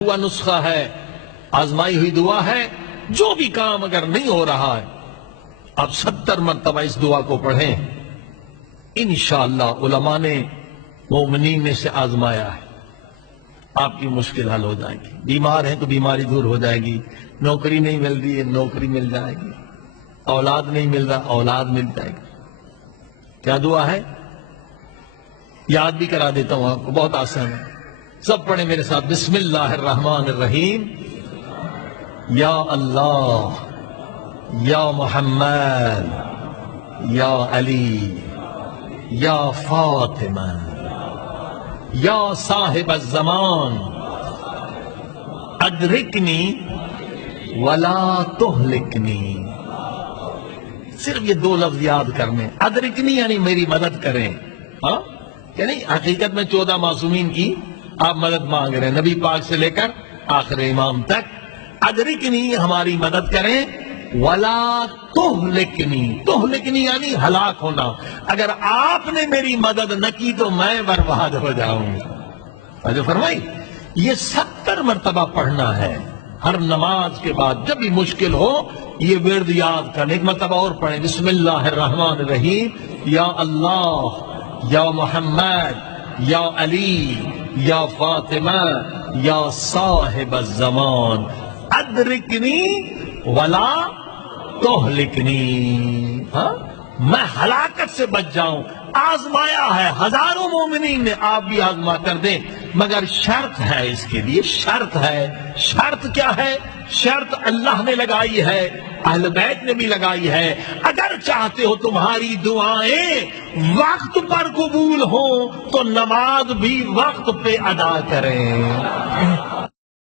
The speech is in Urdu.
دعا نسخہ ہے، آزمائی ہوئی دعا ہے. جو بھی کام اگر نہیں ہو رہا ہے آپ 70 مرتبہ اس دعا کو پڑھیں. انشاءاللہ علماء نے مومنین نے سے آزمایا ہے، آپ کی مشکل حل ہو جائے گی. بیمار ہیں تو بیماری دور ہو جائے گی. نوکری نہیں مل رہی ہے، نوکری مل جائے گی. اولاد نہیں مل رہا، اولاد مل جائے گی. کیا دعا ہے؟ یاد بھی کرا دیتا ہوں آپ کو، بہت آسان ہے. سب پڑھیں میرے ساتھ. بسم اللہ الرحمن الرحیم. یا اللہ، یا محمد، یا علی، یا فاطمہ، یا صاحب الزمان، ادرکنی ولا تہلکنی. صرف یہ 2 لفظ یاد کرنے. ادرکنی یعنی میری مدد کریں. ہاں یعنی حقیقت میں 14 معصومین کی آپ مدد مانگ رہے ہیں، نبی پاک سے لے کر آخر امام تک. ادرکنی ہماری مدد کریں، ولا تہلکنی. تہلکنی یعنی ہلاک ہونا. اگر آپ نے میری مدد نہ کی تو میں برباد ہو جاؤں. جو فرمائی یہ 70 مرتبہ پڑھنا ہے ہر نماز کے بعد. جب بھی مشکل ہو یہ ورد یاد کرنے. ایک مرتبہ اور پڑھیں. بسم اللہ الرحمن الرحیم. یا اللہ، یا محمد، یا علی، یا فاطمہ، یا صاحب الزمان، ادرکنی ولا تہلکنی. ہاں میں ہلاکت سے بچ جاؤں. آزمایا ہے ہزاروں مومنین نے، آپ بھی آزما کر دیں. مگر شرط ہے اس کے لیے، شرط ہے. شرط کیا ہے؟ شرط اللہ نے لگائی ہے، اہل بیت نے بھی لگائی ہے. اگر چاہتے ہو تمہاری دعائیں وقت پر قبول ہوں تو نماز بھی وقت پہ ادا کریں.